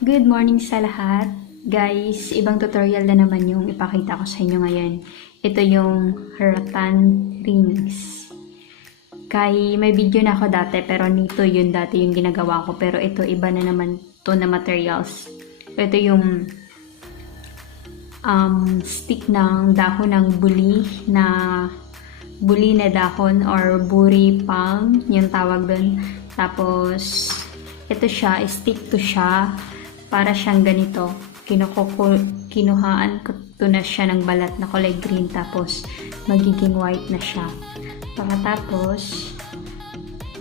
Good morning sa lahat. Guys, ibang tutorial na naman yung ipakita ko sa inyo ngayon. Ito yung rattan rings. May video na ako dati pero nito yun dati yung ginagawa ko. Pero ito iba na naman to na materials. Ito yung stick ng dahon ng buli na dahon or buri palm yung tawag dun. Tapos ito siya, stick to siya. Para siyang ganito. Kinuhaan ko to na siya ng balat na kulay green. Tapos, magiging white na siya. Pagkatapos,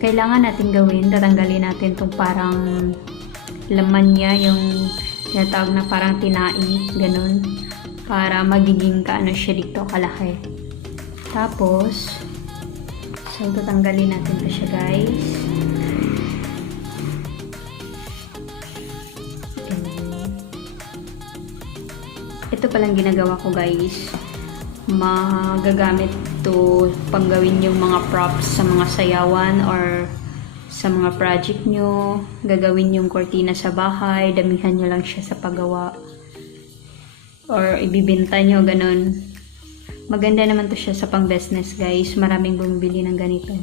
kailangan natin gawin, tatanggalin natin itong parang laman niya, yung tinatawag na parang tinai, ganun. Para magiging kaano siya dito, kalaki. Tapos, so tatanggalin natin to siya, guys. Ito palang ginagawa ko, guys. Magagamit to panggawin yung mga props sa mga sayawan or sa mga project nyo. Gagawin yung kortina sa bahay. Damihan nyo lang siya sa paggawa. Or ibibenta nyo, ganun. Maganda naman to siya sa pang business, guys. Maraming bumibili ng ganito.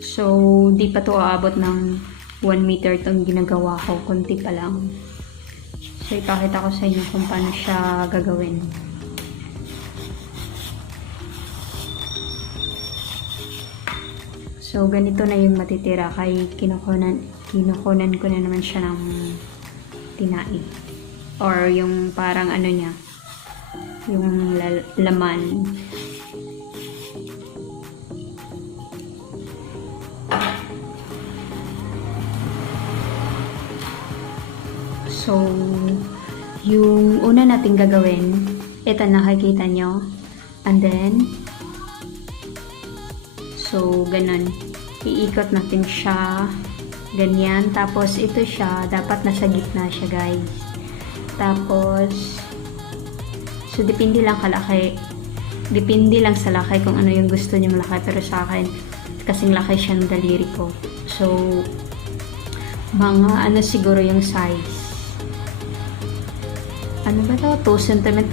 So, di pa to aabot ng 1 meter itong ginagawa ko, konti pa lang. So, ipakita ko sa inyo kung paano siya gagawin. So, ganito na yung matitira kay kinukunan ko na naman siya ng tinai. Or yung parang ano niya, yung laman. So, yung una nating gagawin, ito nakikita nyo. And then, so, ganun. Iikot natin siya. Ganyan. Tapos, ito siya. Dapat nasa gitna siya, guys. Tapos, so, depende lang kalaki. Depende lang sa laki kung ano yung gusto nyo malaki. Pero sa akin, kasing laki siya ng daliri ko. So, mga ano siguro yung size. Ano ba to? 2 cm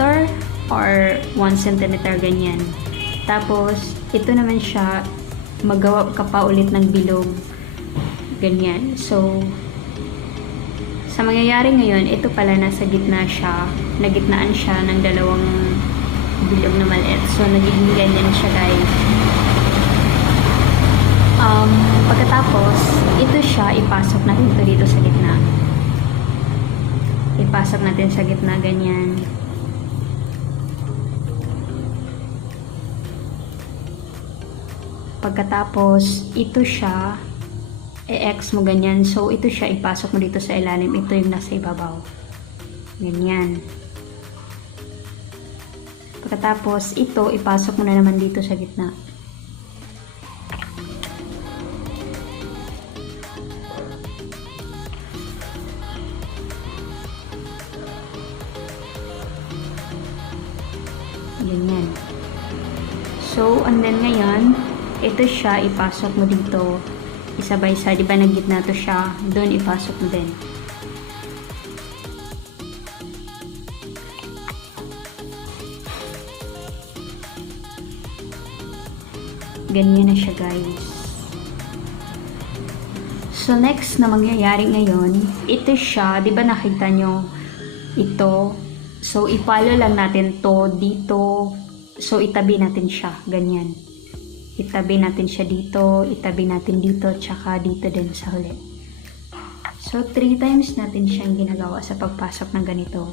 or 1 cm ganyan. Tapos, ito naman siya, magawa ka pa ulit ng bilog. Ganyan. So, sa mangyayari ngayon, ito pala nasa gitna siya. Nagitnaan siya ng dalawang bilog na maliit. So, nagiging ganyan siya, guys. Pagkatapos, ito siya, ipasok natin ito dito sa gitna. Ipasok natin sa gitna, ganyan. Pagkatapos, ito siya, i-X mo ganyan. So, ito siya, ipasok mo dito sa ilalim. Ito yung nasa ibabaw. Ganyan. Pagkatapos, ito, ipasok mo na naman dito sa gitna. Ganyan. So, and then ngayon, ito siya, ipasok mo dito. Isabay-isa, di ba nagitna to siya? Doon ipasok mo din. Ganyan na siya, guys. So, next na mangyayari ngayon, ito siya, di ba nakita nyo? Ito. So, ipalo lang natin to dito. So, itabi natin siya. Ganyan. Itabi natin siya dito. Itabi natin dito. Tsaka dito din sa huli. So, 3 times natin siyang ginagawa sa pagpasok ng ganito.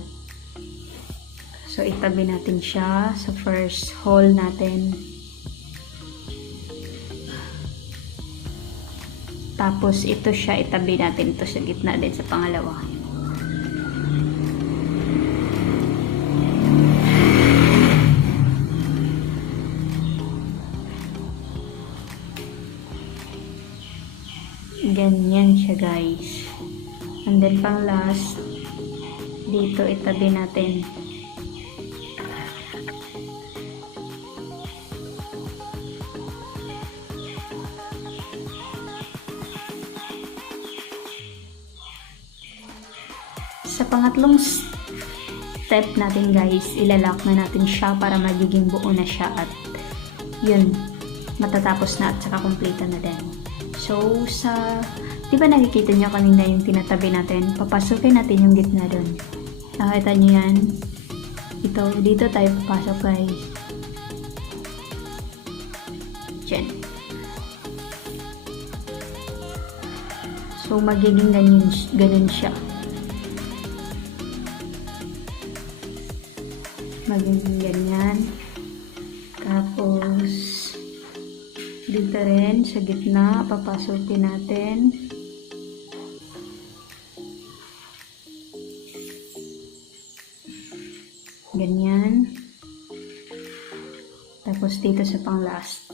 So, itabi natin siya sa first hole natin. Tapos, ito siya. Itabi natin ito sa gitna din sa pangalawa. Ganyan siya, guys. And then pang last, dito itabi natin. Sa pangatlong step natin guys, ilalak na natin siya para magiging buo na siya at yun, matatapos na at saka complete na din. So, di ba nakikita nyo kanina yung tinatabi natin? Papasukin natin yung gitna dun. Nakita nyo yan? Dito tayo papasok guys. Diyan. So, magiging ganun siya. Magiging ganyan. Tapos, dito rin sa gitna, papasukin natin. Ganyan. Tapos dito sa pang last.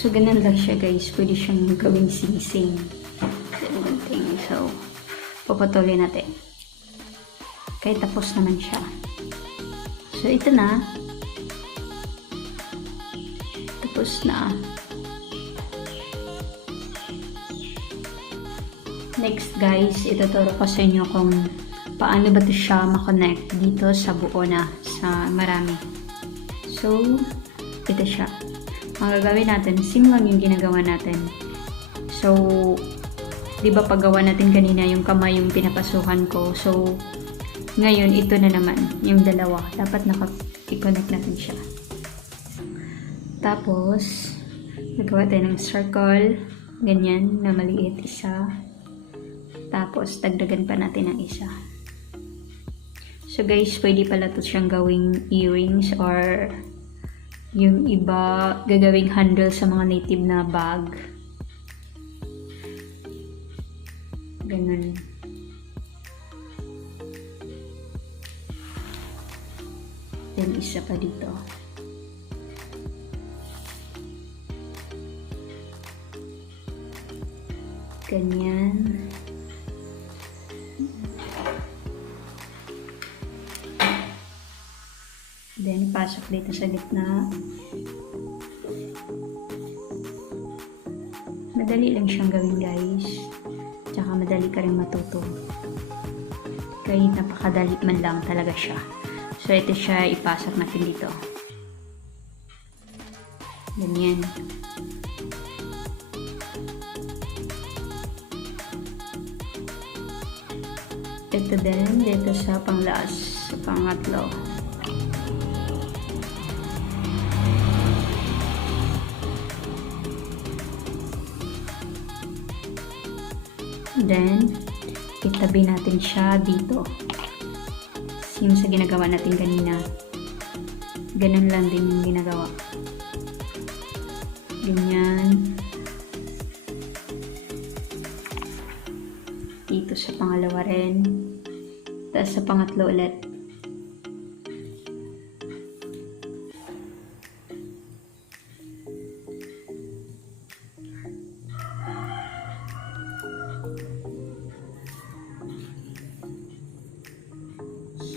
So, ganun lang siya guys. Pwede siyang gawing sing-sing. So, papatuloy natin. Okay, tapos naman siya. So, ito na. Tapos na. Next guys, ituturo ko sa inyo kung paano ba ito siya makonect dito sa buo na, sa marami. So, ito siya. Ang gagawin natin, same lang yung ginagawa natin. So, di ba paggawa natin kanina yung kamay yung pinapasukan ko. So, ngayon, ito na naman, yung dalawa. Dapat i-connect natin siya. Tapos, nagawa tayo ng circle. Ganyan, na maliit isa. Tapos, dagdagan pa natin ng isa. So, guys, pwede pala ito siyang gawing earrings or yung iba gagawing handle sa mga native na bag. Ganun. Then isa pa dito. Ganyan. Then, pasok dito sa gitna. Madali lang siyang gawin guys. Tsaka madali ka rin matuto. Kahit napakadali man lang talaga siya. So, ito siya, ipasok natin dito. Ganyan. Ito din, dito sa pang-last, sa pangatlo. Then, itabi natin siya dito. Yung sa ginagawa natin kanina. Ganun lang din yung ginagawa. Ganyan. Dito sa pangalawa rin. Tapos sa pangatlo ulit.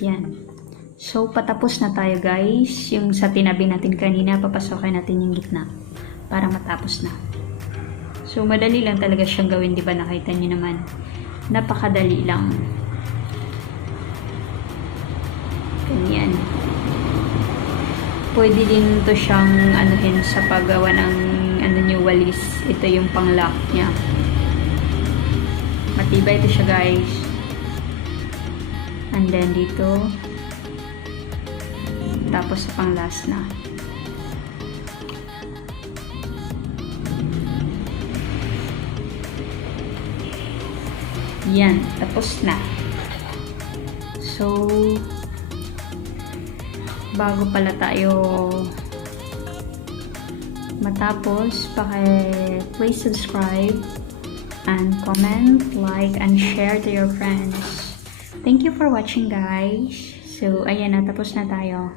Yan. So, patapos na tayo guys. Yung sa tinabi natin kanina, papasokin natin yung gitna para matapos na. So, madali lang talaga siyang gawin, di ba? Nakita niyo naman. Napakadali lang. Ganyan. Pwede din to siyang anuhin sa paggawa ng walis. Ito yung pang-lock niya. Matibay ito siya guys. And then dito. Tapos sa pang-last na. Yan. Tapos na. So, bago pala tayo matapos, please subscribe and comment, like, and share to your friends. Thank you for watching guys. So, ayan na. Tapos na tayo.